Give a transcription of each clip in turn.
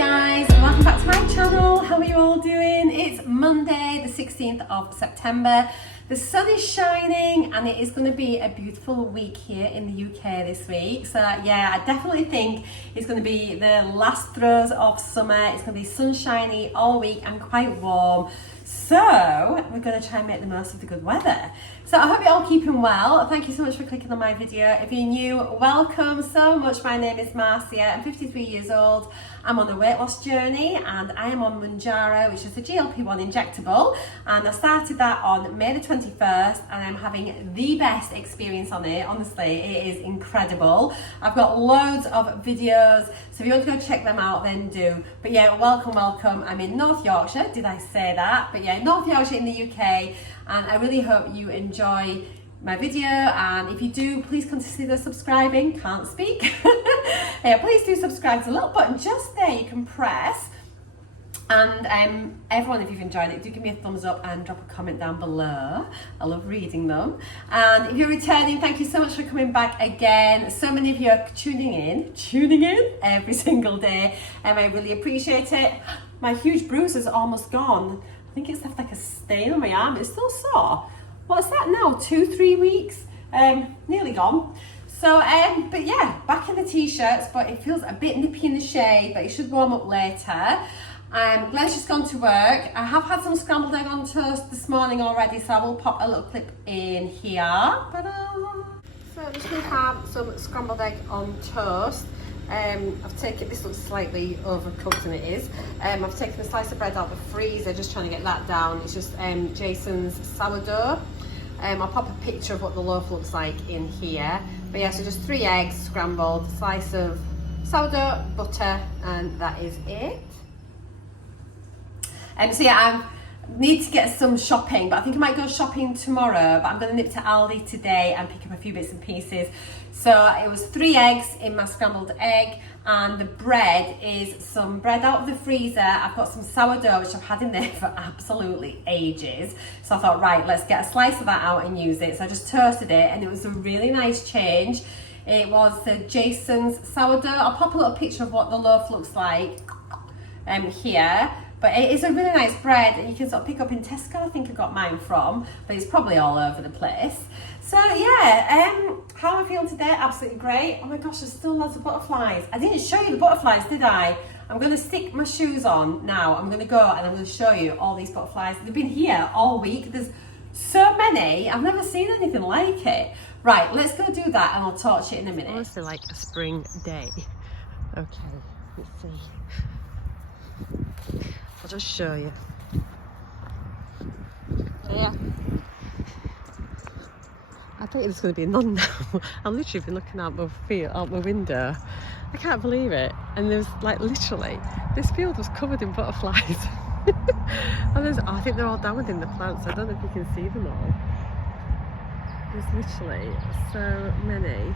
guys, and welcome back to my channel. How are you all doing? It's Monday the 16th of September. The sun is shining and it is going to be a beautiful week here in the UK this week. So yeah, I definitely think it's going to be the last throes of summer. It's going to be sunshiny all week and quite warm. So we're going to try and make the most of the good weather. So I hope you're all keeping well. Thank you so much for clicking on my video. If you're new, welcome so much. My name is Marcia. I'm 53 years old. I'm on a weight loss journey and I am on Mounjaro, which is a GLP-1 injectable. And I started that on May the 21st and I'm having the best experience on it. Honestly, it is incredible. I've got loads of videos, so if you want to go check them out, then do. But yeah, welcome. I'm in North Yorkshire. Did I say that? But yeah, North Yorkshire in the UK. And I really hope you enjoy my video, and if you do, please consider subscribing. Can't speak. Yeah, please do subscribe. There's a little button just there you can press. And everyone, if you've enjoyed it, do give me a thumbs up and drop a comment down below. I love reading them. And if you're returning, thank you so much for coming back again. So many of you are tuning in every single day, and I really appreciate it. My huge bruise is almost gone. I think it's left like a stain on my arm. It's still sore. What's that now? 2-3 weeks? Nearly gone. So, but yeah, back in the t-shirts, but it feels a bit nippy in the shade, but it should warm up later. Glenn's just gone to work. I have had some scrambled egg on toast this morning already, so I will pop a little clip in here. So I'm just going to have some scrambled egg on toast. I've taken, this looks slightly overcooked and it is. I've taken a slice of bread out of the freezer, just trying to get that down. It's just Jason's sourdough. I'll pop a picture of what the loaf looks like in here. But yeah, so just 3 eggs scrambled, a slice of sourdough, butter, and that is it. So yeah, I need to get some shopping, but I think I might go shopping tomorrow, but I'm going to nip to Aldi today and pick up a few bits and pieces. So it was 3 eggs in my scrambled egg, and the bread is some bread out of the freezer. I've got some sourdough, which I've had in there for absolutely ages. So I thought, right, let's get a slice of that out and use it. So I just toasted it, and it was a really nice change. It was the Jason's sourdough. I'll pop a little picture of what the loaf looks like here. But it is a really nice bread, and you can sort of pick up in Tesco, I think I got mine from, but it's probably all over the place. So yeah, how am I feeling today? Absolutely great. Oh my gosh, there's still lots of butterflies. I didn't show you the butterflies, did I? I'm going to stick my shoes on now. I'm going to go and I'm going to show you all these butterflies. They've been here all week. There's so many. I've never seen anything like it. Right, let's go do that and I'll talk to you in a minute. Honestly, like a spring day. Okay, let's see. I'll just show you. Yeah. I think it's going to be none now. I've literally been looking out my window. I can't believe it. And there's like literally, this field was covered in butterflies. And I think they're all down within the plants. I don't know if you can see them all. There's literally so many.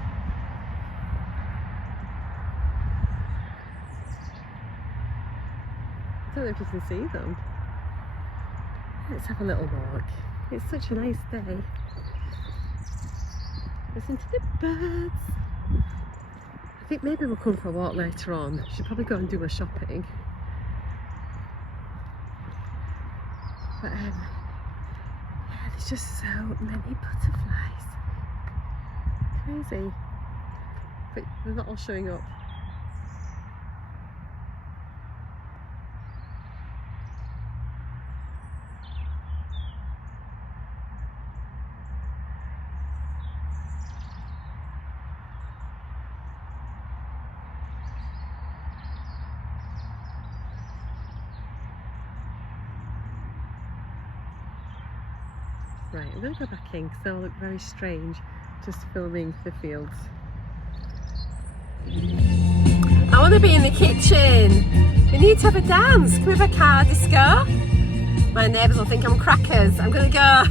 I don't know if you can see them. Let's have a little walk. It's such a nice day. Listen to the birds. I think maybe we'll come for a walk later on. Should probably go and do my shopping. But yeah, there's just so many butterflies. Crazy. But they're not all showing up. Right, I'm going to go back in because they'll look very strange just filming the fields. I want to be in the kitchen. We need to have a dance. Can we have a car disco? My neighbours will think I'm crackers. I'm going to go.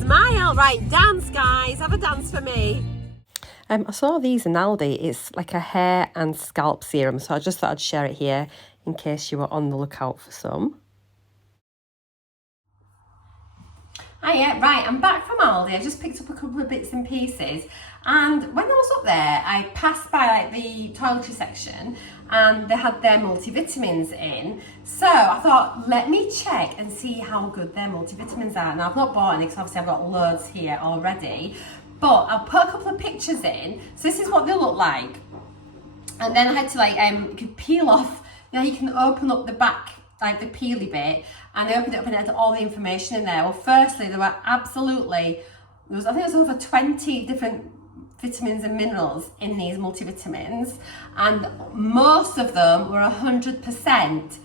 Smile. Right, dance guys. Have a dance for me. I saw these in Aldi. It's like a hair and scalp serum, so I just thought I'd share it here in case you were on the lookout for some. Hiya, right, I'm back from Aldi. I just picked up a couple of bits and pieces, and when I was up there, I passed by like the toiletry section and they had their multivitamins in. So I thought, let me check and see how good their multivitamins are. Now I've not bought any because obviously I've got loads here already, but I'll put a couple of pictures in. So this is what they look like. And then I had to like, you could peel off, you know, you can open up the back, like the peely bit, and I opened it up and it had all the information in there. Well, firstly, there were absolutely, I think it was over 20 different vitamins and minerals in these multivitamins, and most of them were 100%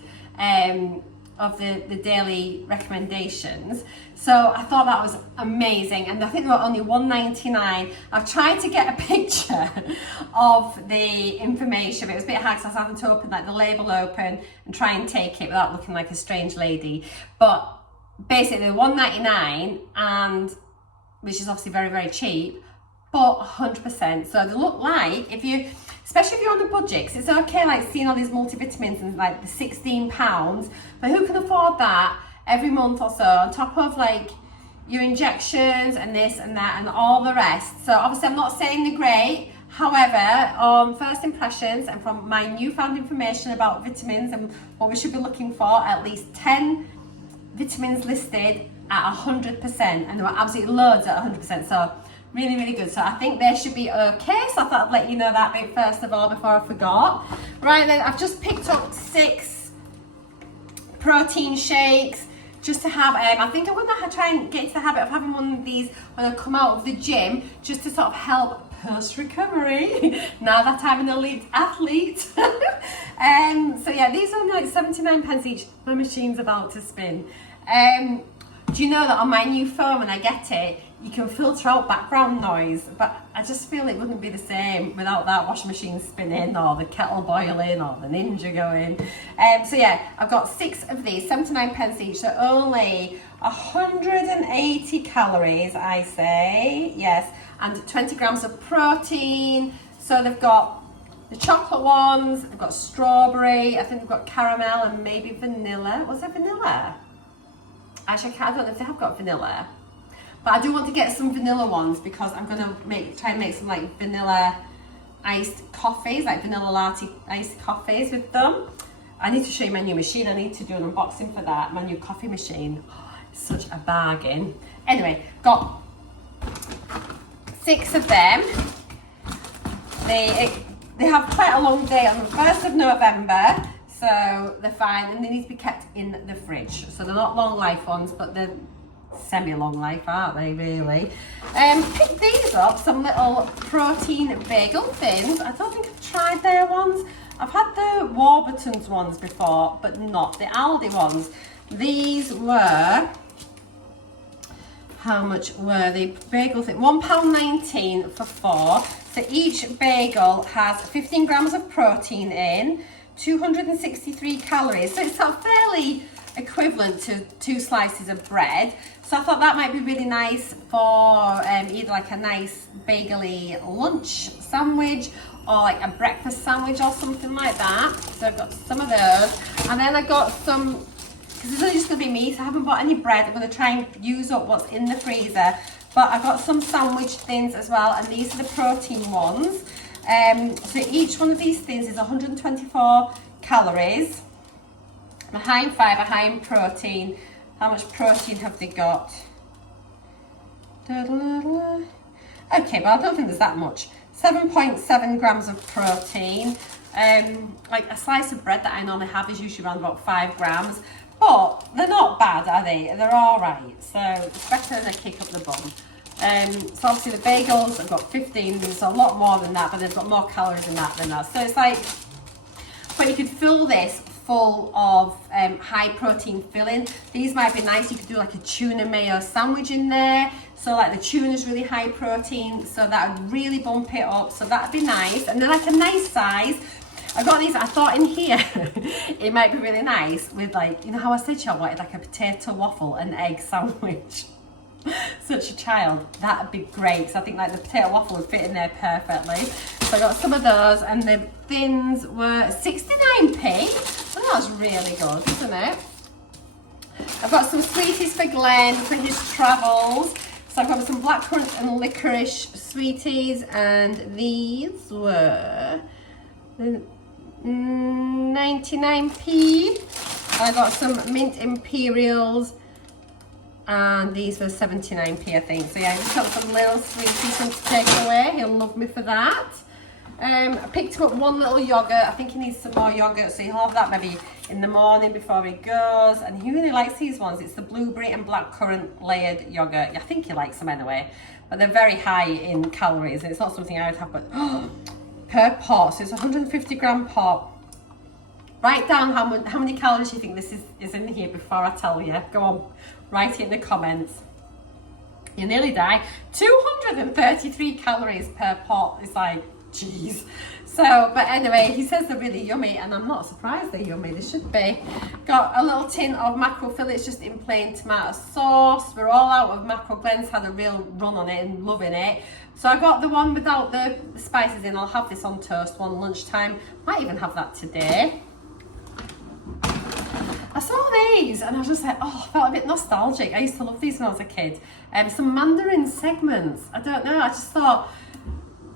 of the daily recommendations. So I thought that was amazing, and I think they were only $1.99. I've tried to get a picture of the information, but it was a bit hard because I was having to open like the label open and try and take it without looking like a strange lady. But basically they're $1.99, and which is obviously very, very cheap, but 100%. So they look like, especially if you're on a budget, because it's okay like seeing all these multivitamins and like the £16, but who can afford that every month or so, on top of like your injections and this and that and all the rest. So obviously I'm not saying they're great. However, on first impressions and from my newfound information about vitamins and what we should be looking for, at least 10 vitamins listed at 100%, and there were absolutely loads at 100%. So really, really good. So I think they should be okay. So I thought I'd let you know that bit first of all before I forgot. Right then, I've just picked up 6 protein shakes just to have. I think I'm gonna try and get into the habit of having one of these when I come out of the gym, just to sort of help post recovery now that I'm an elite athlete. So yeah, these are only like 79p each. My machine's about to spin. Do you know that on my new phone, when I get it, you can filter out background noise, but I just feel it wouldn't be the same without that washing machine spinning or the kettle boiling or the Ninja going. So yeah, I've got 6 of these, 79p each, so only 180 calories, I say, yes, and 20 grams of protein. So they've got the chocolate ones, they've got strawberry, I think they've got caramel and maybe vanilla. Was there vanilla? Actually, I don't know if they have got vanilla. But I do want to get some vanilla ones because I'm gonna try and make some like vanilla iced coffees, like vanilla latte iced coffees with them. I need to show you my new machine. I need to do an unboxing for that, my new coffee machine. Oh, it's such a bargain. Anyway, got 6 of them. They have quite a long day on the 1st of November, so they're fine, and they need to be kept in the fridge. So they're not long life ones, but they're semi-long life, aren't they, really? Picked these up, some little protein bagel thins. I don't think I've tried their ones. I've had the Warburton's ones before, but not the Aldi ones. These were, how much were they? Bagel thins, £1.19 for 4. So each bagel has 15 grams of protein in, 263 calories. So it's sort of fairly equivalent to 2 slices of bread. So I thought that might be really nice for either like a nice bagel-y lunch sandwich or like a breakfast sandwich or something like that. So I've got some of those, and then I got some, because it's only just going to be me, so I haven't bought any bread. I'm going to try and use up what's in the freezer, but I got some sandwich thins as well, and these are the protein ones. So each one of these thins is 124 calories. High in fibre, high in protein. How much protein have they got? Okay, but I don't think there's that much. 7.7 grams of protein. Like a slice of bread that I normally have is usually around about 5 grams. But they're not bad, are they? They're all right. So it's better than a kick up the bum. So obviously the bagels, I've got 15. There's a lot more than that, but they've got more calories than that. So it's like, but you could fill this full of high protein filling. These might be nice. You could do like a tuna mayo sandwich in there. So like the tuna is really high protein, so that would really bump it up. So that'd be nice. And then like a nice size. I got these, I thought in here, it might be really nice with like, you know how I said I wanted like a potato waffle and egg sandwich. Such a child, that'd be great. So I think like the potato waffle would fit in there perfectly. So I got some of those, and the thins were 69p. Well, that's really good, isn't it? I've got some sweeties for Glenn for his travels. So I've got some blackcurrant and licorice sweeties, and these were 99p. I got some mint imperials, and these were 79p, I think. So yeah, I just got some little sweeties for him to take away. He'll love me for that. I picked him up one little yogurt. I think he needs some more yogurt, so he'll have that maybe in the morning before he goes. And he really likes these ones. It's the blueberry and blackcurrant layered yogurt. I think he likes them anyway, but they're very high in calories, and it's not something I would have, but per pot, so it's 150 gram pot. Write down how many calories you think this is in here before I tell you. Go on, write it in the comments. You nearly die. 233 calories per pot. It's like, jeez. So, but anyway, he says they're really yummy, and I'm not surprised they're yummy. They should be. Got a little tin of mackerel fillets just in plain tomato sauce. We're all out of mackerel. Glenn's had a real run on it and loving it. So I got the one without the spices in. I'll have this on toast one lunchtime. Might even have that today. I saw these and I was just like, oh, I felt a bit nostalgic. I used to love these when I was a kid. Some mandarin segments. I don't know, I just thought,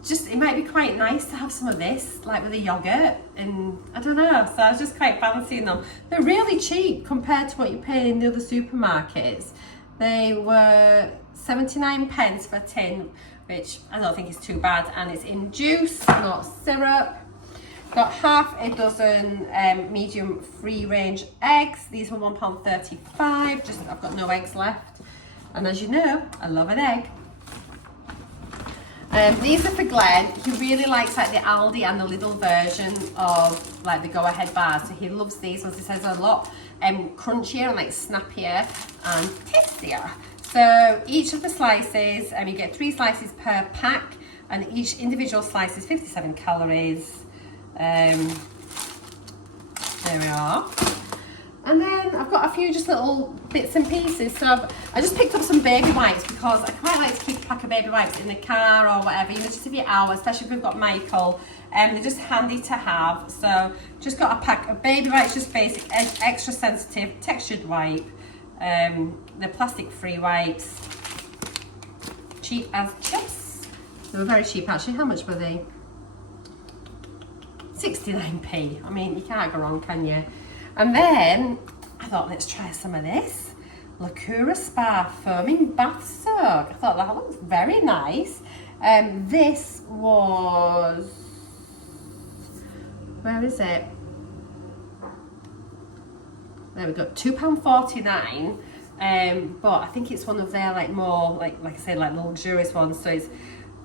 it might be quite nice to have some of this, like with a yogurt, and I don't know, so I was just quite fancying them. They're really cheap compared to what you pay in the other supermarkets. They were 79 pence for a tin, which I don't think is too bad, and it's in juice, not syrup. Got half a dozen medium free range eggs. These were £1.35. Just I've got no eggs left, and as you know, I love an egg. These are for Glenn. He really likes like the Aldi and the Lidl version of like the Go Ahead bars, so he loves these ones. He says they're a lot crunchier and like snappier and tastier. So each of the slices, you get 3 slices per pack, and each individual slice is 57 calories. There we are. And then I've got a few just little bits and pieces. So I just picked up some baby wipes because I quite like to keep a pack of baby wipes in the car or whatever, you know, just to be out, especially if we've got Michael. They're just handy to have. So just got a pack of baby wipes, just basic, extra sensitive, textured wipe. They're plastic free wipes. Cheap as chips. They were very cheap actually. How much were they? 69p. I mean, you can't go wrong, can you? And then I thought, let's try some of this Lacura Spa foaming bath soak. I thought that looks very nice. This was, where is it? There we go, £2.49. But I think it's one of their like more like I say, like luxurious ones. So it's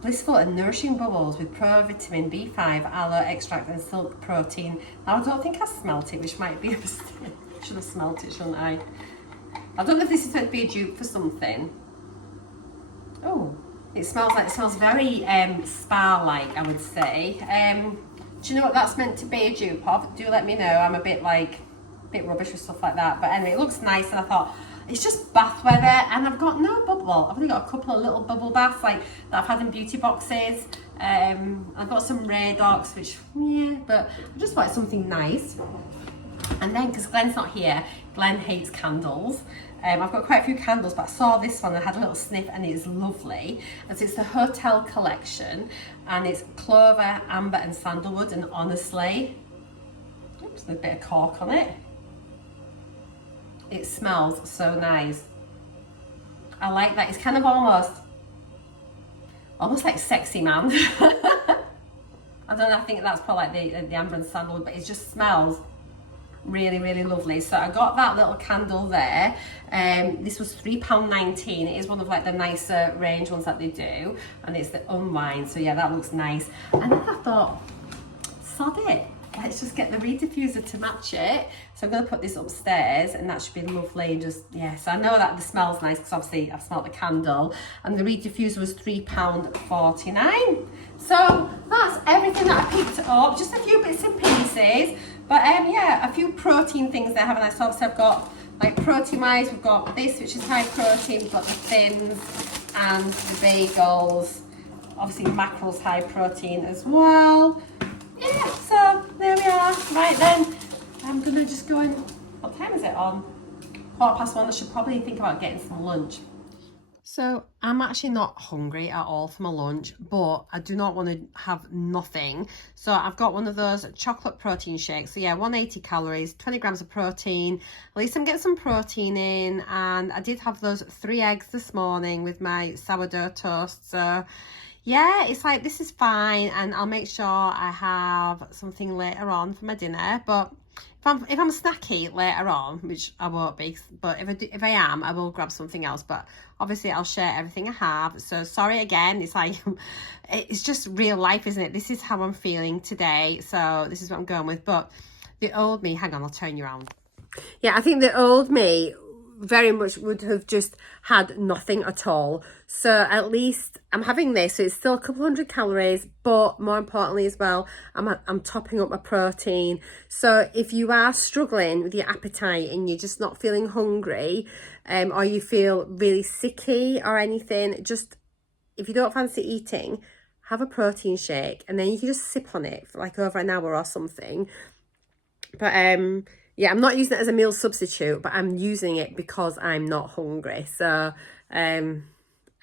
blissful and nourishing bubbles with pro-vitamin B5, aloe extract and silk protein. Now I don't think I smelt it, which might be a mistake. I should have smelt it, shouldn't I? I don't know if this is meant to be a dupe for something. Oh, it smells very spa-like, I would say. Do you know what that's meant to be a dupe of? Do let me know. I'm a bit rubbish with stuff like that. But anyway, it looks nice, and I thought, it's just bath weather, and I've got no bubble. I've only got a couple of little bubble baths like that I've had in beauty boxes. I've got some Radox, which, yeah, but I just wanted something nice. And then, because Glenn's not here, Glenn hates candles. I've got quite a few candles, but I saw this one and had a little sniff, and it's lovely. And so it's the Hotel Collection, and it's clover, amber and sandalwood, and honestly, oops, there's a bit of cork on it. It smells so nice. I like that. It's kind of almost like Sexy Man. I don't know, I think that's probably like the amber and sandalwood, but it just smells really, really lovely. So I got that little candle there. This was £3.19. It is one of like the nicer range ones that they do, and it's the Unwind. So yeah, that looks nice. And then I thought, sod it. Let's just get the reed diffuser to match it. So I'm going to put this upstairs, and that should be lovely. And just, yes, I know that the smell's nice because obviously I've smelled the candle. And the reed diffuser was £3.49. So that's everything that I picked up. Just a few bits and pieces. But yeah, a few protein things there, haven't I? So obviously I've got, like, protein-wise, we've got this, which is high protein. We've got the thins and the bagels. Obviously mackerel's high protein as well. Yeah, so there we are. Right then, I'm gonna just go in. What time is it on? 1:15. I should probably think about getting some lunch. So I'm actually not hungry at all for my lunch, but I do not want to have nothing. So I've got one of those chocolate protein shakes. So yeah, 180 calories, 20 grams of protein. At least I'm getting some protein in. And I did have those 3 eggs this morning with my sourdough toast. So yeah, it's like, this is fine. And I'll make sure I have something later on for my dinner. But if I'm snacky later on, which I won't be, but if I am, I will grab something else. But obviously I'll share everything I have. So sorry again, it's like, it's just real life, isn't it? This is how I'm feeling today. So this is what I'm going with. But the old me, hang on, I'll turn you around. Yeah, I think the old me very much would have just had nothing at all. So at least I'm having this, so it's still a couple hundred calories, but more importantly as well, I'm topping up my protein. So if you are struggling with your appetite and you're just not feeling hungry, or you feel really sicky or anything, just, if you don't fancy eating, have a protein shake, and then you can just sip on it for like over an hour or something. But yeah, I'm not using it as a meal substitute, but I'm using it because I'm not hungry. So, and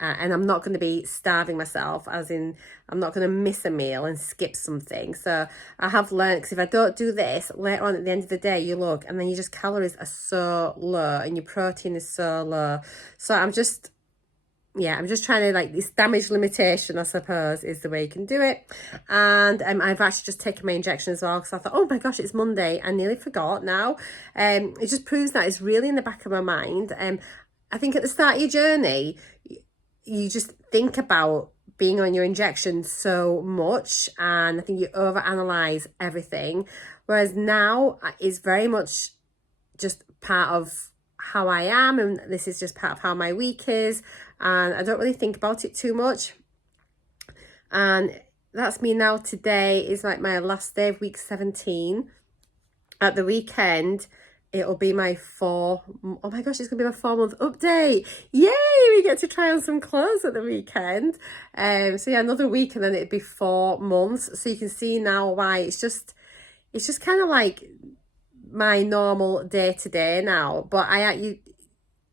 I'm not going to be starving myself, as in I'm not going to miss a meal and skip something. So I have learned, because if I don't do this, later on at the end of the day, you look, and then your just calories are so low and your protein is so low. So I'm just trying to, like, this damage limitation, I suppose, is the way you can do it. And I've actually just taken my injection as well, because I thought, oh my gosh, it's Monday. I nearly forgot now. It just proves that it's really in the back of my mind. I think at the start of your journey, you just think about being on your injection so much, and I think you overanalyze everything. Whereas now is very much just part of how I am, and this is just part of how my week is, and I don't really think about it too much. And that's me now. Today is like my last day of week 17. At the weekend, it'll be my oh my gosh, it's gonna be my 4-month update. Yay, we get to try on some clothes at the weekend. So yeah, another week and then it'd be 4 months. So you can see now why it's just kind of like my normal day to day now. But you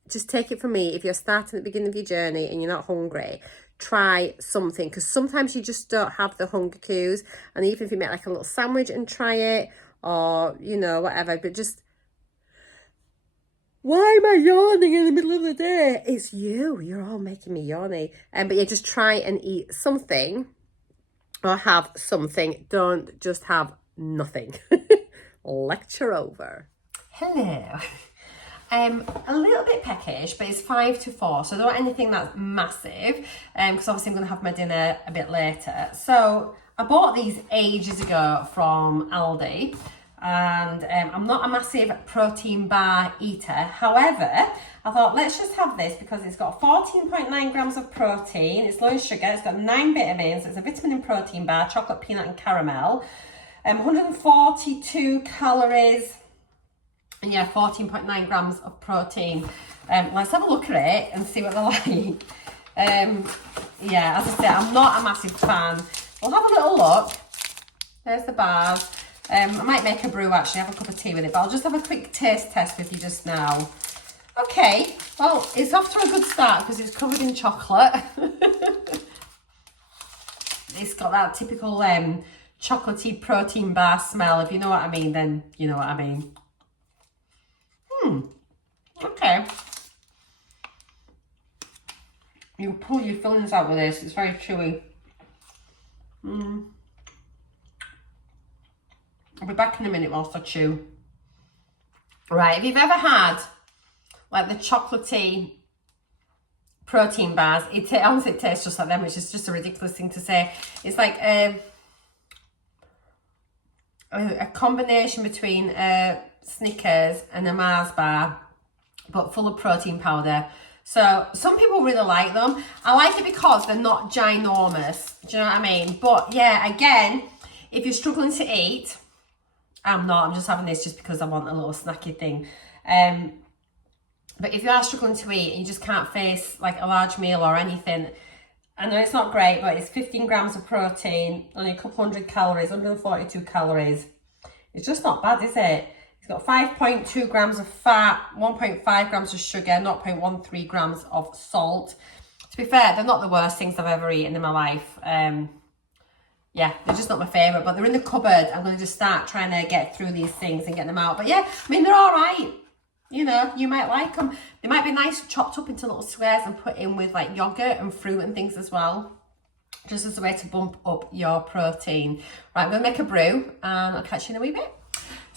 just take it from me, if you're starting at the beginning of your journey and you're not hungry, try something, because sometimes you just don't have the hunger cues. And even if you make like a little sandwich and try it, or you know, whatever, but just, why am I yawning in the middle of the day? It's you're all making me yawny. But yeah, just try and eat something or have something. Don't just have nothing. Lecture over. Hello. A little bit peckish, but it's 5 to 4, so not anything that's massive, because obviously I'm going to have my dinner a bit later. So I bought these ages ago from Aldi, and I'm not a massive protein bar eater. However, I thought, let's just have this because it's got 14.9 grams of protein, it's low in sugar, it's got 9 vitamins, it's a vitamin and protein bar, chocolate, peanut and caramel, 142 calories, and yeah, 14.9 grams of protein. Let's have a look at it and see what they're like. Yeah, as I said, I'm not a massive fan. We'll have a little look. There's the bars. I might make a brew, actually, have a cup of tea with it, but I'll just have a quick taste test with you just now. Okay, well, it's off to a good start because it's covered in chocolate. It's got that typical chocolatey protein bar smell. If you know what I mean, then you know what I mean. Okay. You pull your fillings out with this. It's very chewy. I'll be back in a minute whilst I chew. Right, if you've ever had like the chocolatey protein bars, honestly it tastes just like them, which is just a ridiculous thing to say. It's like a combination between Snickers and a Mars bar, but full of protein powder. So some people really like them. I like it because they're not ginormous. Do you know what I mean? But yeah, again, if you're struggling to eat, I'm not. I'm just having this just because I want a little snacky thing. But if you are struggling to eat and you just can't face like a large meal or anything, I know it's not great, but it's 15 grams of protein, only a couple hundred calories, 142 calories. It's just not bad, is it? It's got 5.2 grams of fat, 1.5 grams of sugar, 0.13 grams of salt. To be fair, they're not the worst things I've ever eaten in my life. Yeah, they're just not my favourite, but they're in the cupboard. I'm going to just start trying to get through these things and get them out. But yeah, I mean, they're all right. You know, you might like them. They might be nice chopped up into little squares and put in with like yogurt and fruit and things as well. Just as a way to bump up your protein. Right, I'm going to make a brew and I'll catch you in a wee bit.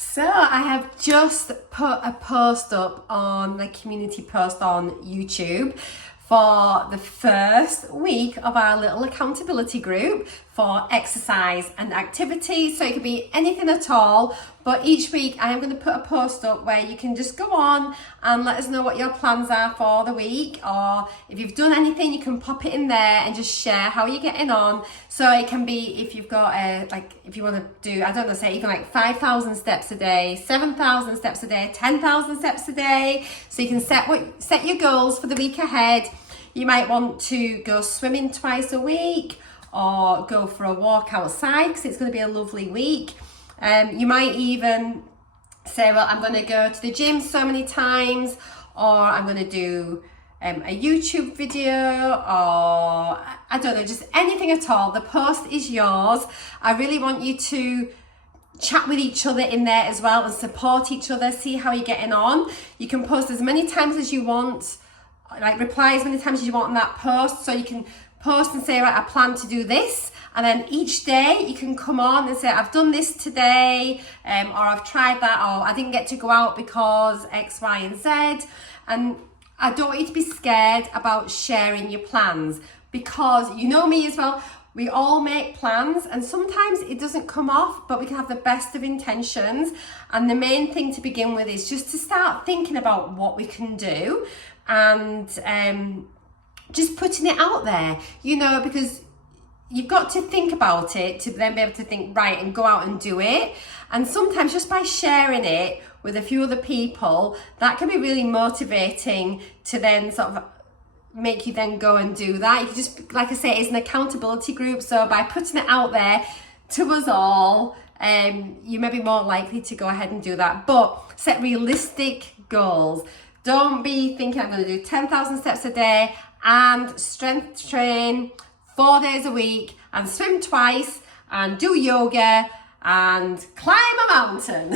So I have just put a post up on the community post on YouTube for the first week of our little accountability group for exercise and activity. So it could be anything at all, but each week I am going to put a post up where you can just go on and let us know what your plans are for the week, or if you've done anything, you can pop it in there and just share how you're getting on. So it can be if you've got like if you want to do, I don't know, say even like 5,000 steps a day, 7,000 steps a day, 10,000 steps a day. So you can set your goals for the week ahead. You might want to go swimming twice a week or go for a walk outside because it's going to be a lovely week. You might even say, well, I'm going to go to the gym so many times, or I'm going to do a YouTube video, or I don't know, just anything at all. The post is yours. I really want you to chat with each other in there as well and support each other, see how you're getting on. You can post as many times as you want, like reply as many times as you want on that post. So you can post and say, right, I plan to do this, and then each day you can come on and say, I've done this today, or I've tried that, or I didn't get to go out because X, Y, and Z. And I don't want you to be scared about sharing your plans, because you know me as well, we all make plans and sometimes it doesn't come off, but we can have the best of intentions. And the main thing to begin with is just to start thinking about what we can do, and just putting it out there, you know, because you've got to think about it to then be able to think, right, and go out and do it. And sometimes just by sharing it with a few other people, that can be really motivating to then sort of make you then go and do that. You can just, like I say, it's an accountability group. So by putting it out there to us all, you may be more likely to go ahead and do that. But set realistic goals. Don't be thinking I'm going to do 10,000 steps a day and strength train 4 days a week and swim twice and do yoga and climb a mountain.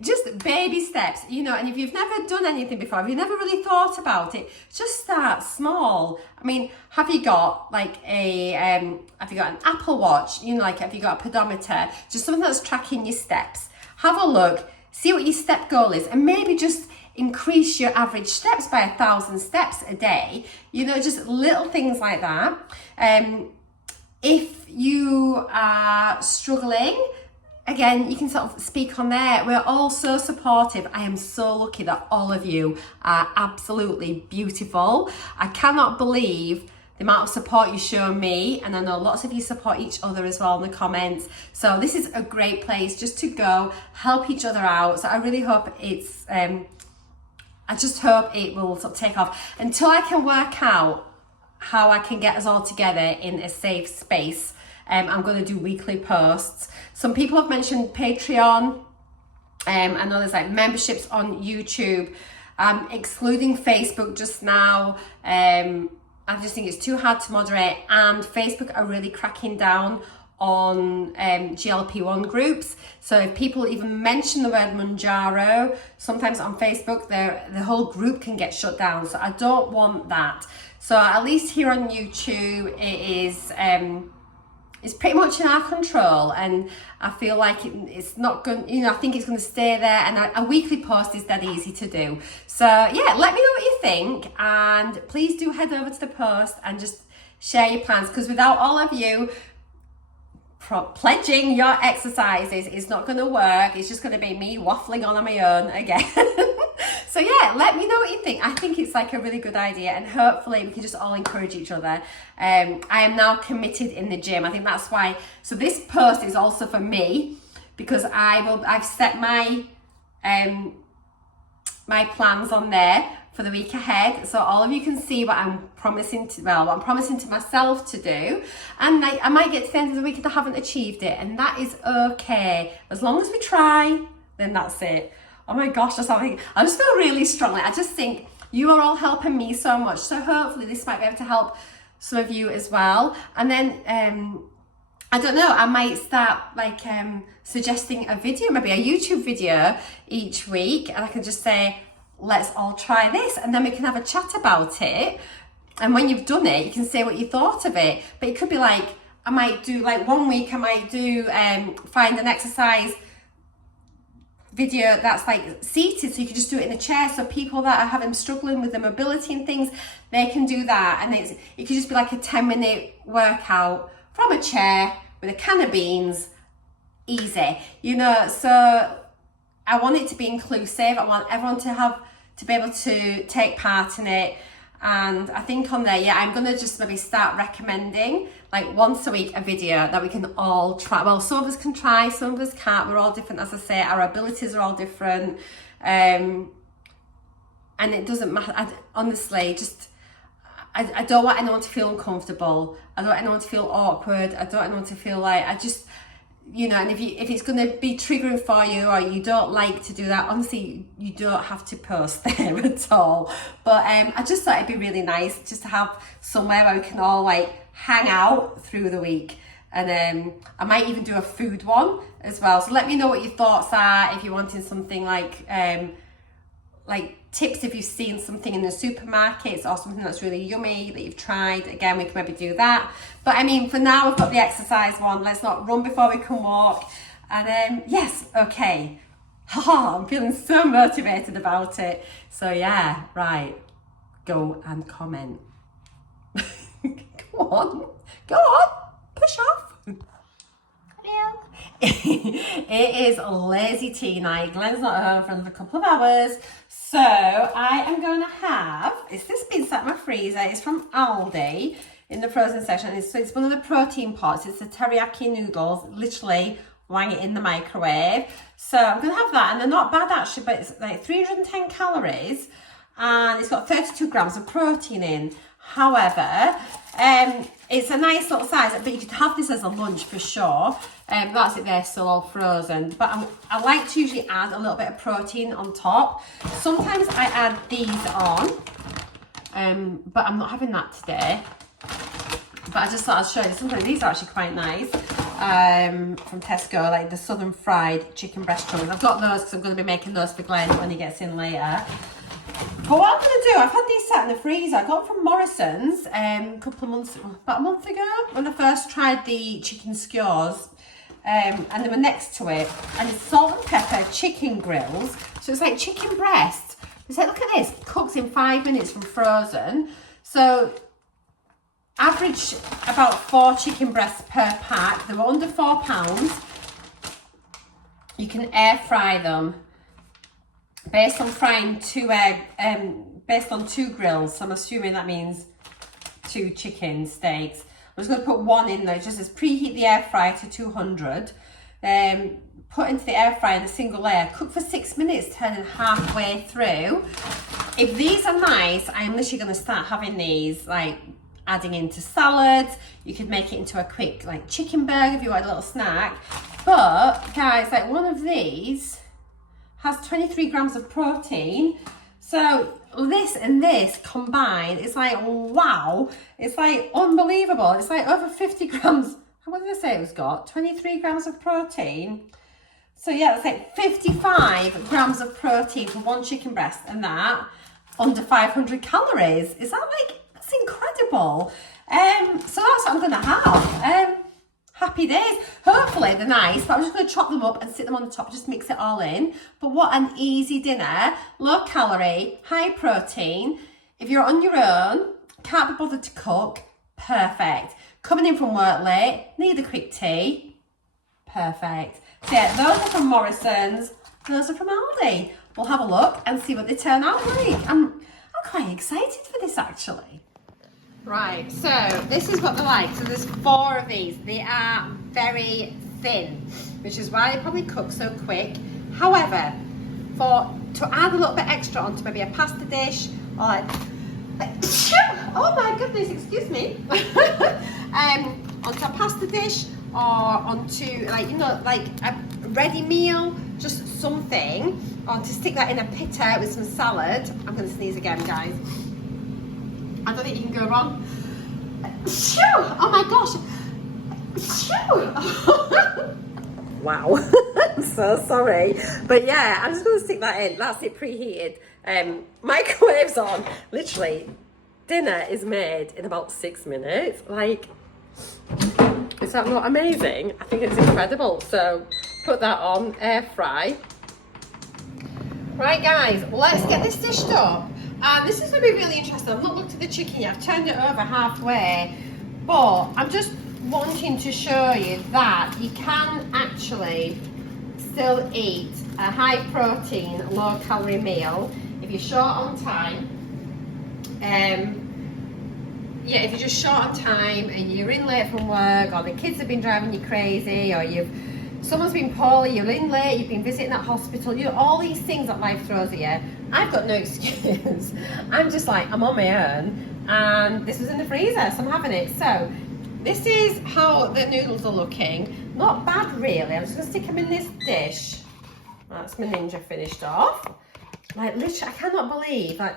Just baby steps, you know. And if you've never done anything before, if you've never really thought about it, just start small. I mean, have you got like have you got an Apple Watch, you know, like have you got a pedometer, just something that's tracking your steps? Have a look, see what your step goal is, and maybe just increase your average steps by 1,000 steps a day, you know, just little things like that. If you are struggling, again, you can sort of speak on there. We're all so supportive. I am so lucky that all of you are absolutely beautiful. I cannot believe the amount of support you show me, and I know lots of you support each other as well in the comments. So this is a great place just to go help each other out. So I really hope it's I just hope it will sort of take off. Until I can work out how I can get us all together in a safe space, I'm going to do weekly posts. Some people have mentioned Patreon. I know there's like memberships on YouTube, excluding Facebook just now. I just think it's too hard to moderate, and Facebook are really cracking down on GLP-1 groups. So if people even mention the word Mounjaro, sometimes on Facebook, the whole group can get shut down. So I don't want that. So at least here on YouTube, it is it's pretty much in our control, and I feel like it's not going, you know, I think it's going to stay there, and a weekly post is that easy to do. So yeah, let me know what you think, and please do head over to the post and just share your plans, because without all of you pledging your exercises, it's not going to work. It's just going to be me waffling on my own again. So yeah, let me know what you think. I think it's like a really good idea, and hopefully we can just all encourage each other. I am now committed in the gym. I think that's why. So this post is also for me, because I've set my my plans on there for the week ahead, so all of you can see what I'm promising to myself to do. And I might get to the end of the week and I haven't achieved it, and that is okay, as long as we try. then that's it. Oh my gosh, that's something. I just feel really strongly. I just think you are all helping me so much. So hopefully this might be able to help some of you as well. And then, I don't know, I might start like suggesting a video, maybe a YouTube video each week. And I can just say, let's all try this. And then we can have a chat about it. And when you've done it, you can say what you thought of it. But it could be like, I might do like 1 week, I might do find an exercise video that's like seated, so you can just do it in a chair, so people that are having struggling with their mobility and things, they can do that. And it could just be like a 10-minute workout from a chair with a can of beans, easy, you know. So I want it to be inclusive. I want everyone to be able to take part in it. And I think on there, yeah, I'm gonna just maybe start recommending like once a week a video that we can all try. Well, some of us can try, some of us can't. We're all different, as I say. Our abilities are all different, and it doesn't matter. Honestly, I don't want anyone to feel uncomfortable. I don't want anyone to feel awkward. I don't want anyone to feel like, I just, you know, and if it's going to be triggering for you, or you don't like to do that, honestly, you don't have to post there at all. But I just thought it'd be really nice just to have somewhere where we can all like hang out through the week. And I might even do a food one as well. So let me know what your thoughts are, if you're wanting something like tips if you've seen something in the supermarkets or something that's really yummy that you've tried. Again, we can maybe do that. But I mean, for now, we've got the exercise one. Let's not run before we can walk. And yes, okay. Haha, I'm feeling so motivated about it. So yeah, right. Go and comment. Go on, push off. It is lazy tea night. Glenn's not home for another couple of hours. So I am going to have, this been sat in my freezer. It's from Aldi in the frozen section. It's one of the protein pots. It's the teriyaki noodles, literally wang it in the microwave. So I'm going to have that, and they're not bad actually, but it's like 310 calories and it's got 32 grams of protein in. However, it's a nice little size, but you could have this as a lunch for sure. That's it there, still all frozen. But I like to usually add a little bit of protein on top. Sometimes I add these on, but I'm not having that today. But I just thought I'd show you. Sometimes these are actually quite nice, from Tesco, like the Southern Fried chicken breast chunks. I've got those because I'm going to be making those for Glenn when he gets in later. But what I'm going to do, I've had these sat in the freezer. I got them from Morrison's about a month ago, when I first tried the chicken skewers, and they were next to it. And it's salt and pepper chicken grills. So it's like chicken breast. They said, look at this, it cooks in 5 minutes from frozen. So average about 4 chicken breasts per pack. They were under £4. You can air fry them. Based on frying based on 2 grills, so I'm assuming that means 2 chicken steaks. I'm just going to put 1 in there. It just says preheat the air fryer to 200. Put into the air fryer in a single layer. Cook for 6 minutes, turning halfway through. If these are nice, I'm literally going to start having these, like adding into salads. You could make it into a quick like chicken burger if you want a little snack. But guys, like one of these has 23 grams of protein. So this and this combined, it's like, wow, it's like unbelievable. It's like over 50 grams. What did I say it was got? 23 grams of protein. So yeah, it's like 55 grams of protein for 1 chicken breast, and that under 500 calories. Is that like, that's incredible. So that's what I'm gonna have. Happy days. Hopefully they're nice, but I'm just going to chop them up and sit them on the top, just mix it all in. But what an easy dinner. Low calorie, high protein. If you're on your own, can't be bothered to cook, perfect. Coming in from work late, need a quick tea, perfect. So yeah, those are from Morrison's, those are from Aldi. We'll have a look and see what they turn out like. I'm quite excited for this actually. Right, so this is what they're like. So there's 4 of these. They are very thin, which is why they probably cook so quick. However, to add a little bit extra onto maybe a pasta dish, or like oh my goodness, excuse me, onto a pasta dish, or onto like, you know, like a ready meal, just something, or to stick that in a pitta with some salad. I'm going to sneeze again, guys. I don't think you can go wrong. Phew! Oh my gosh. Phew! Wow. I'm so sorry. But yeah, I'm just going to stick that in. That's it, preheated. Microwave's on. Literally, dinner is made in about 6 minutes. Like, is that not amazing? I think it's incredible. So put that on, air fry. Right guys, let's get this dished up. This is going to be really interesting. I've not looked at the chicken yet. I've turned it over halfway, but I'm just wanting to show you that you can actually still eat a high protein, low calorie meal if you're short on time. Yeah, if you're just short on time and you're in late from work, or the kids have been driving you crazy, or someone's been poorly, you're in late, you've been visiting that hospital, you know, all these things that life throws at you. I've got no excuse. I'm just like, I'm on my own, and this was in the freezer, so I'm having it. So this is how the noodles are looking. Not bad really. I'm just gonna stick them in this dish. That's my ninja finished off. Like literally, I cannot believe, like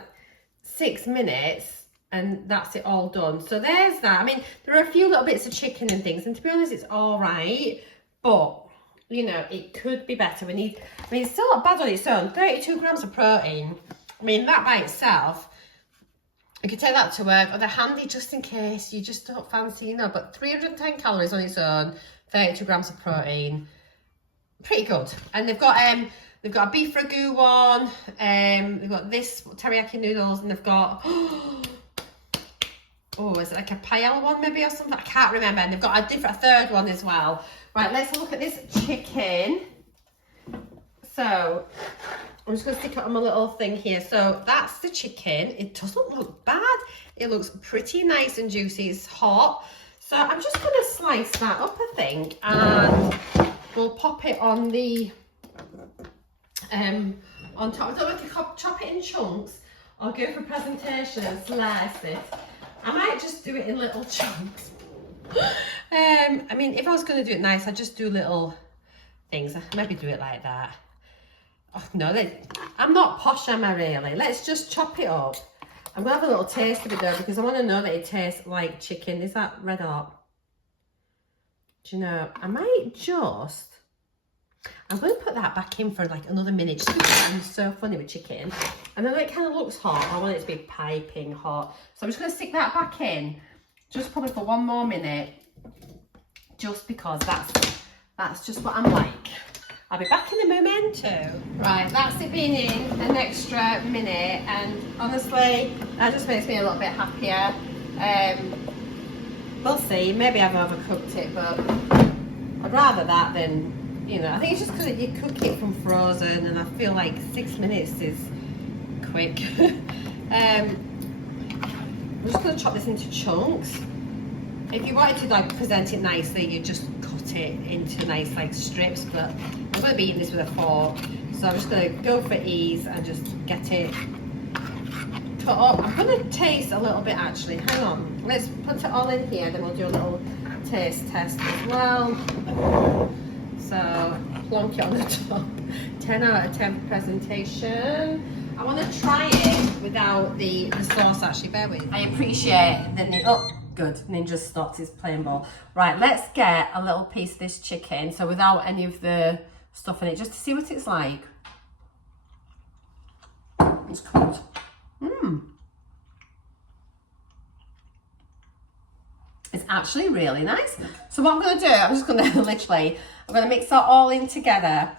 6 minutes and that's it all done. So there's that. I mean, there are a few little bits of chicken and things, and to be honest, it's all right, but you know, it could be better. I mean, it's still not bad on its own. 32 grams of protein. I mean, that by itself, you could take that to work, or they're handy just in case you just don't fancy, you know, but 310 calories on its own, 32 grams of protein, pretty good. And they've got a beef ragu one, they've got this teriyaki noodles, and they've got, oh, is it like a paella one maybe or something? I can't remember. And they've got a third one as well. Right, let's look at this chicken. So I'm just going to stick it on my little thing here. So that's the chicken. It doesn't look bad. It looks pretty nice and juicy. It's hot. So I'm just going to slice that up, I think, and we'll pop it on the on top. I don't know if you chop it in chunks or go for presentation and slice it. I might just do it in little chunks. I mean, if I was going to do it nice, I'd just do little things. I'd maybe do it like that. Oh, no, I'm not posh, am I really? Let's just chop it up. I'm going to have a little taste of it though, because I want to know that it tastes like chicken. Is that red hot? Do you know, I might just... I'm going to put that back in for like another minute, just because I'm so funny with chicken. And then it kind of looks hot. I want it to be piping hot. So I'm just going to stick that back in, just probably for 1 more minute, just because that's just what I'm like. I'll be back in a momento. Right, that's it been in an extra minute, and honestly, that just makes me a little bit happier. We'll see, maybe I've overcooked it, but I'd rather that than, you know, I think it's just because you cook it from frozen, and I feel like 6 minutes is quick. I'm just going to chop this into chunks. If you wanted to like present it nicely, you just cut it into nice like strips, but I'm going to be eating this with a fork, so I'm just going to go for ease and just get it cut up. I'm going to taste a little bit actually. Hang on, let's put it all in here, then we'll do a little taste test as well. So plonk it on the top. 10 out of 10 presentation. I want to try it without the sauce actually, bear with. I appreciate the oh good, Ninja stopped his playing ball. Right, let's get a little piece of this chicken, so without any of the stuff in it, just to see what it's like. It's cold. It's actually really nice. So what I'm going to do, I'm just going to literally, I'm going to mix that all in together,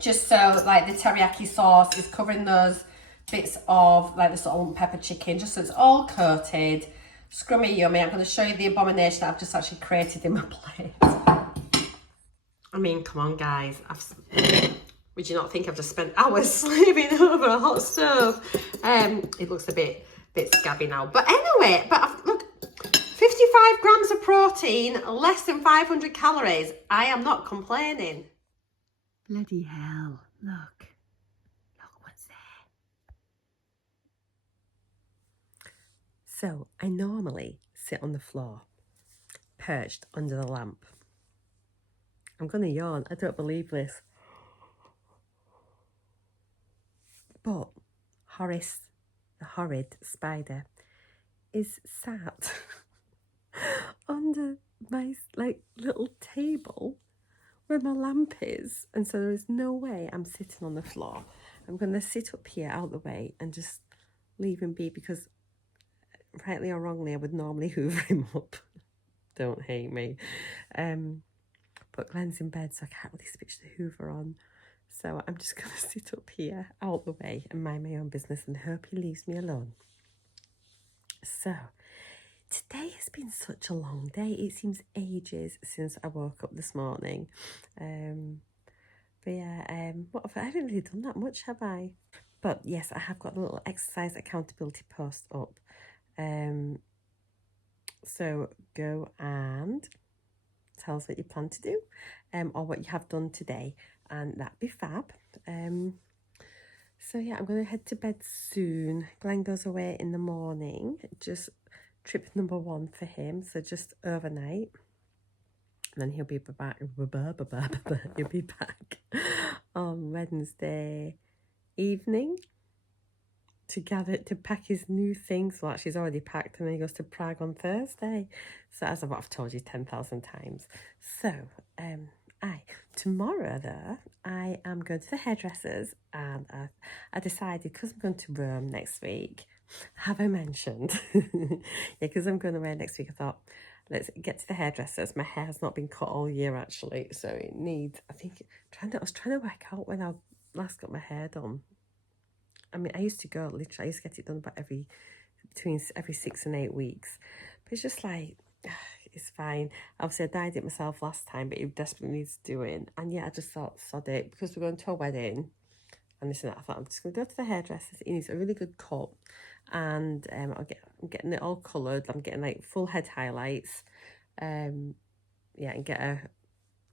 just so like the teriyaki sauce is covering those bits of like the salt and pepper chicken, just so it's all coated. Scrummy yummy. I'm going to show you the abomination that I've just actually created in my plate. I mean, come on guys, would you not think I've just spent hours slaving over a hot stove? It looks a bit scabby now, but anyway, look, 55 grams of protein, less than 500 calories. I am not complaining. Bloody hell, look what's there. So I normally sit on the floor, perched under the lamp. I'm gonna yawn, I don't believe this. But Horace, the horrid spider, is sat under my like little table where my lamp is, and so there is no way I'm sitting on the floor. I'm going to sit up here out the way and just leave him be, because rightly or wrongly I would normally hoover him up. Don't hate me. But Glenn's in bed, so I can't really switch the hoover on. So I'm just going to sit up here out the way and mind my own business and hope he leaves me alone. So today has been such a long day. It seems ages since I woke up this morning. But yeah, I haven't really done that much, have I? But yes, I have got a little exercise accountability post up. So go and tell us what you plan to do, or what you have done today, and that'd be fab. So yeah, I'm going to head to bed soon. Glenn goes away in the morning, just trip number 1 for him, so just overnight. And then he'll be back. He'll be back on Wednesday evening to pack his new things. Well, actually, he's already packed, and then he goes to Prague on Thursday. So as I've told you 10,000 times. So tomorrow though, I am going to the hairdressers, and I decided, because I'm going to Rome next week. Have I mentioned? Yeah, because I'm going away next week. I thought, let's get to the hairdressers. My hair has not been cut all year actually, so it needs. I was trying to work out when I last got my hair done. I mean, I used to get it done about between every 6 and 8 weeks. But it's just like, it's fine. Obviously, I dyed it myself last time, but it desperately needs doing. And yeah, I just thought, sod it, because we're going to a wedding and this and that. I thought, I'm just going to go to the hairdressers. It needs a really good cut. And I'm getting it all coloured. I'm getting like full head highlights. Yeah, and get a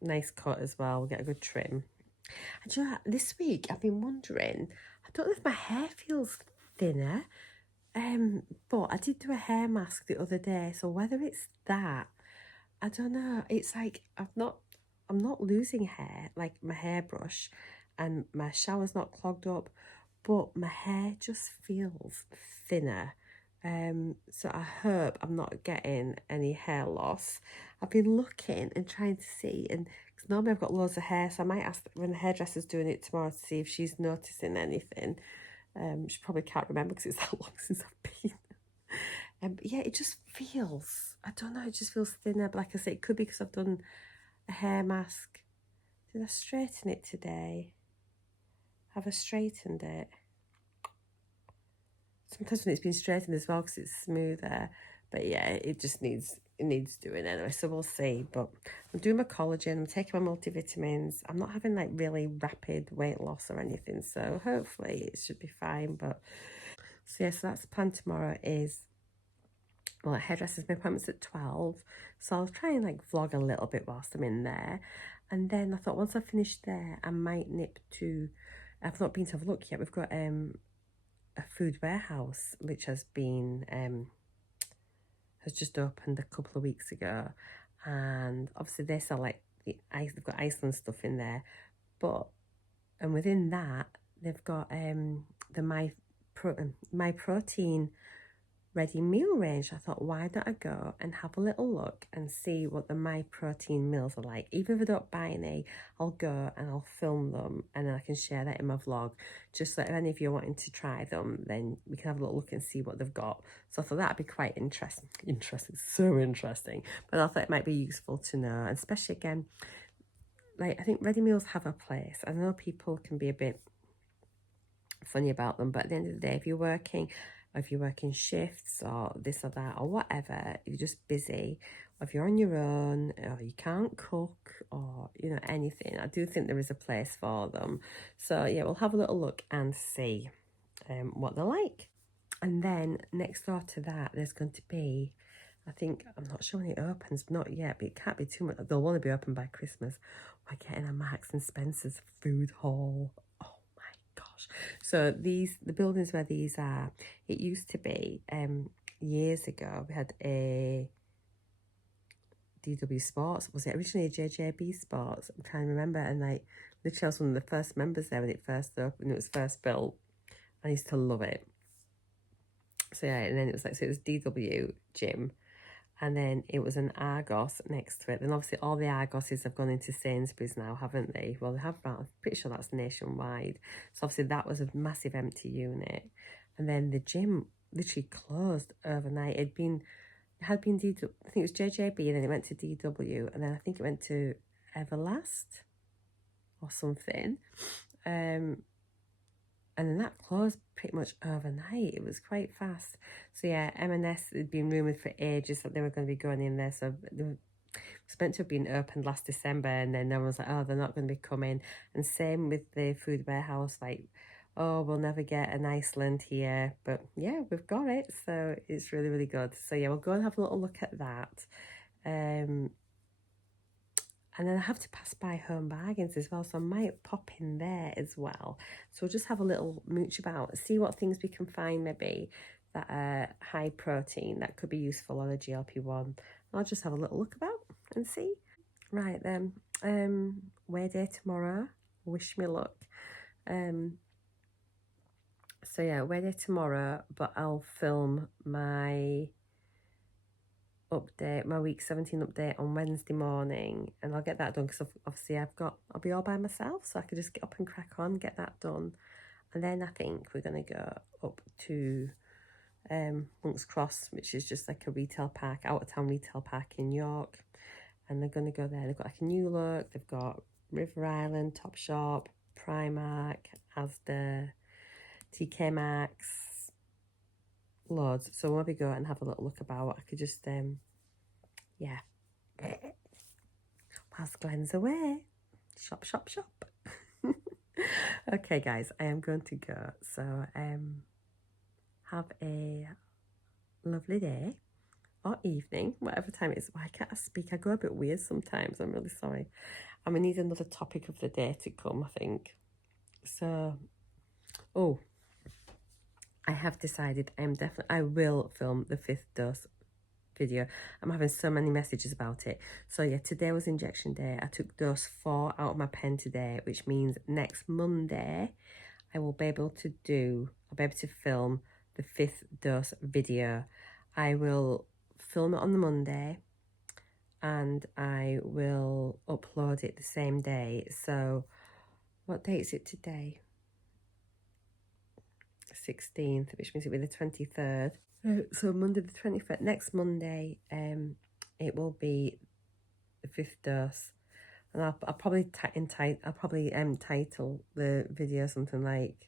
nice cut as well. Get a good trim. And you know, this week I've been wondering, I don't know if my hair feels thinner, but I did do a hair mask the other day, so whether it's that, I don't know. It's like I'm not losing hair, like my hairbrush, and my shower's not clogged up, but my hair just feels thinner. So I hope I'm not getting any hair loss. I've been looking and trying to see, and because normally I've got loads of hair, so I might ask when the hairdresser's doing it tomorrow to see if she's noticing anything. She probably can't remember because it's that long since I've been. But yeah, it just feels, I don't know, it just feels thinner. But like I say, it could be because I've done a hair mask. Did I straighten it today? Have I straightened it? Sometimes when it's been straightened as well, because it's smoother. But yeah, it needs doing anyway, so we'll see. But I'm doing my collagen, I'm taking my multivitamins. I'm not having like really rapid weight loss or anything, so hopefully it should be fine. But so yeah, so that's the plan tomorrow. Is, well, hairdressers, my appointment's at 12, so I'll try and like vlog a little bit whilst I'm in there. And then I thought once I finish there, I might nip to, I've not been to have a look yet. We've got a food warehouse which has just opened a couple of weeks ago, and obviously they sell like they've got Iceland stuff in there, and within that they've got the my protein ready meal range. I thought, why don't I go and have a little look and see what the My Protein meals are like. Even if I don't buy any, I'll go and I'll film them, and then I can share that in my vlog, just so if any of you are wanting to try them, then we can have a little look and see what they've got. So I thought that'd be quite interesting, so interesting. But I thought it might be useful to know, and especially again, like I think ready meals have a place. I know people can be a bit funny about them, but at the end of the day, if you're working shifts or this or that or whatever, you're just busy, or if you're on your own or you can't cook or anything, I do think there is a place for them. So yeah, we'll have a little look and see what they're like. And then next door to that, there's going to be, I'm not sure when it opens, not yet, but it can't be too much. They'll want to be open by Christmas. We're getting a Marks and Spencer's food hall. Oh my gosh. So the buildings where these are, it used to be, years ago, we had a DW Sports. Was it originally a JJB Sports? I'm trying to remember. And like, literally I was one of the first members there when it first opened, when it was first built. I used to love it. So yeah, and then it was like, so it was DW gym, and then it was an Argos next to it. Then obviously all the Argoses have gone into Sainsbury's now, haven't they? Well, they have, I'm pretty sure that's nationwide. So obviously that was a massive empty unit. And then the gym literally closed overnight. It had been DW, I think it was JJB, and then it went to DW, and then I think it went to Everlast or something. And then that closed pretty much overnight. It was quite fast. So yeah, M&S had been rumoured for ages that they were going to be going in there. So they were meant to have been opened last December, and then everyone was like, oh, they're not going to be coming. And same with the food warehouse, like, oh, we'll never get an Iceland here. But yeah, we've got it. So it's really, really good. So yeah, we'll go and have a little look at that. And then I have to pass by Home Bargains as well, so I might pop in there as well. So we'll just have a little mooch about, see what things we can find maybe that are high protein that could be useful on a GLP-1. I'll just have a little look about and see. Right then, weigh day tomorrow. Wish me luck. So yeah, weigh day tomorrow, but I'll film my update, my week 17 update on Wednesday morning, and I'll get that done because obviously I'll be all by myself, so I could just get up and crack on, get that done. And then I think we're going to go up to Monk's Cross, which is just like a retail park, out of town retail park in York, and they're going to go there. They've got like a new look, they've got River Island, Topshop, Primark, Asda, TK Maxx, loads. So when we go and have a little look about, I could just yeah, whilst Glenn's away, shop shop shop. Okay guys, I am going to go, so have a lovely day or evening, whatever time it is. Why can't I speak? I go a bit weird sometimes, I'm really sorry. I'm gonna need another topic of the day to come, I think. So oh, I have decided I will film the 5th dose video. I'm having so many messages about it. So yeah, today was injection day. I took dose 4 out of my pen today, which means next Monday I will be able to film the 5th dose video. I will film it on the Monday and I will upload it the same day. So what date is it today? 16th, which means it'll be the 23rd. So Monday the 23rd, next Monday, it will be the 5th dose, and I'll probably title the video something like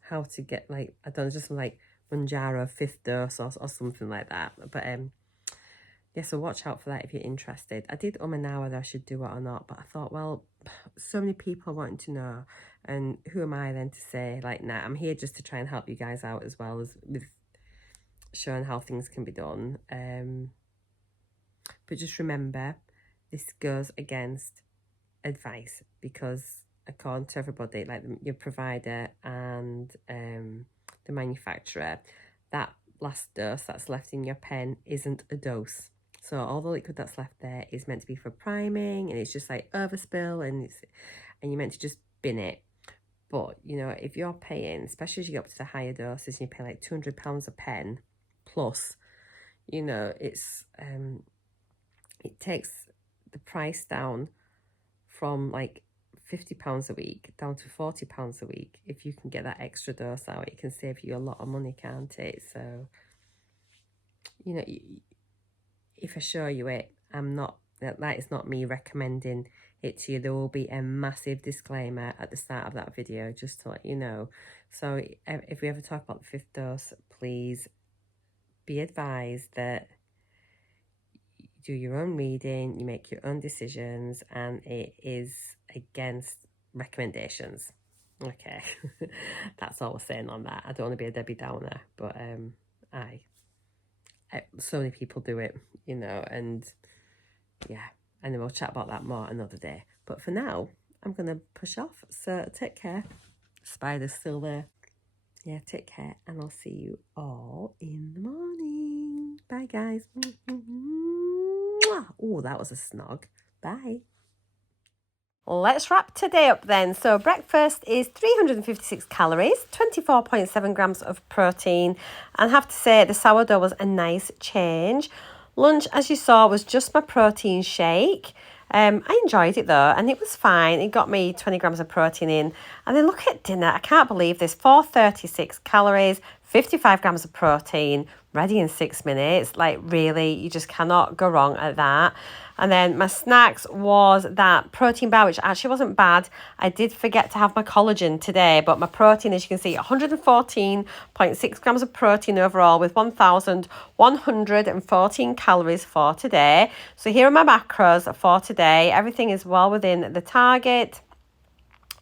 how to get, like, I don't know, just like Mounjaro 5th dose or something like that. But yeah, so watch out for that if you're interested. I did an hour that I should do it or not, but I thought, well, so many people wanting to know, and who am I then to say, like, nah, I'm here just to try and help you guys out as well as with showing how things can be done. But just remember, this goes against advice, because according to everybody, like your provider and the manufacturer, that last dose that's left in your pen isn't a dose. So all the liquid that's left there is meant to be for priming, and it's just like overspill, and you're meant to just bin it. But you know, if you're paying, especially as you get up to the higher doses, and you pay like £200 a pen plus, you know, it's it takes the price down from like £50 a week down to £40 a week. If you can get that extra dose out, it can save you a lot of money, can't it? So, you know, if I show you it, that is not me recommending it to you. There will be a massive disclaimer at the start of that video, just to let you know. So if we ever talk about the 5th dose, please be advised that you do your own reading, you make your own decisions, and it is against recommendations. Okay, that's all we're saying on that. I don't want to be a Debbie Downer, but so many people do it, you know, and yeah, and then we'll chat about that more another day. But for now, I'm gonna push off, so take care. Spider's still there. Yeah, take care, and I'll see you all in the morning. Bye guys. Oh, that was a snog. Bye. Let's wrap today up then. So breakfast is 356 calories, 24.7 grams of protein, and I have to say the sourdough was a nice change. Lunch, as you saw, was just my protein shake. I enjoyed it though, and it was fine. It got me 20 grams of protein in. And then look at dinner. I can't believe this. 436 calories, 55 grams of protein, ready in 6 minutes. Like really, you just cannot go wrong at that. And then my snacks was that protein bar, which actually wasn't bad. I did forget to have my collagen today, but my protein, as you can see, 114.6 grams of protein overall with 1,114 calories for today. So here are my macros for today. Everything is well within the target.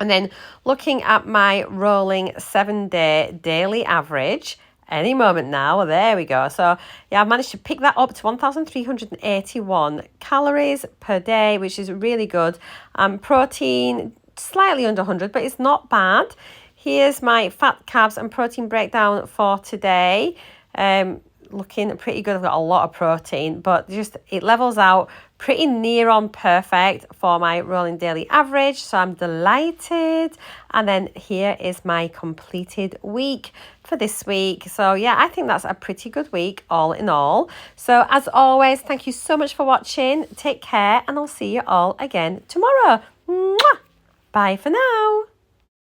And then looking at my rolling 7-day daily average, any moment now, there we go. So yeah, I've managed to pick that up to 1,381 calories per day, which is really good. Protein slightly under 100, but it's not bad. Here's my fat, carbs and protein breakdown for today. Looking pretty good. I've got a lot of protein, but just it levels out pretty near on perfect for my rolling daily average. So I'm delighted. And then here is my completed week for this week. So yeah, I think that's a pretty good week all in all. So as always, thank you so much for watching. Take care, and I'll see you all again tomorrow. Mwah! Bye for now.